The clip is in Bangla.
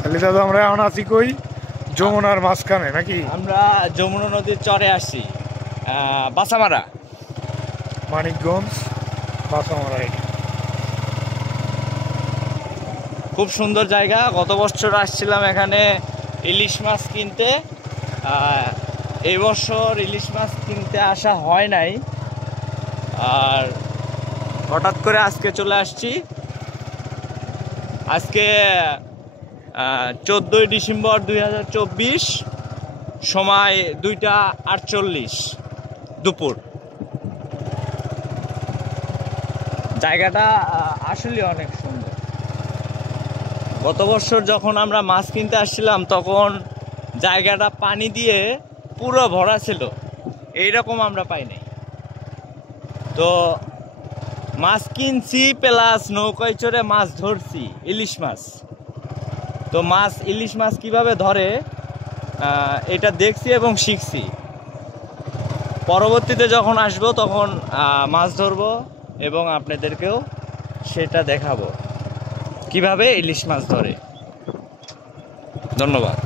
তাহলে দাদা আমরা এখন আছি কই? যমুনার মাঝখানে নাকি? আমরা যমুনা নদীর চরে আসছি, বাসামারা, মানিকগঞ্জ বাসামারা। খুব সুন্দর জায়গা। গত বছর আসছিলাম এখানে ইলিশ মাছ কিনতে, এই বছর ইলিশ মাছ কিনতে আসা হয় নাই, আর হঠাৎ করে আজকে চলে আসছি। আজকে 14ই ডিসেম্বর 2024, সময় 2টা 48 দুপুর। জায়গাটা আসলে অনেক সুন্দর। গত বছর যখন আমরা মাছ কিনতে আসছিলাম তখন জায়গাটা পানি দিয়ে পুরো ভরা ছিল, এইরকম আমরা পাই নাই। তো মাছ কিনছি প্লাস নৌকায় চড়ে মাছ ধরছি, ইলিশ মাছ। তো ইলিশ মাছ কিভাবে ধরে এটা দেখছি এবং শিখছি। পরবর্তীতে যখন আসবো তখন মাছ ধরবো এবং আপনাদেরকেও সেটা দেখাবো কিভাবে ইলিশ মাছ ধরে। ধন্যবাদ।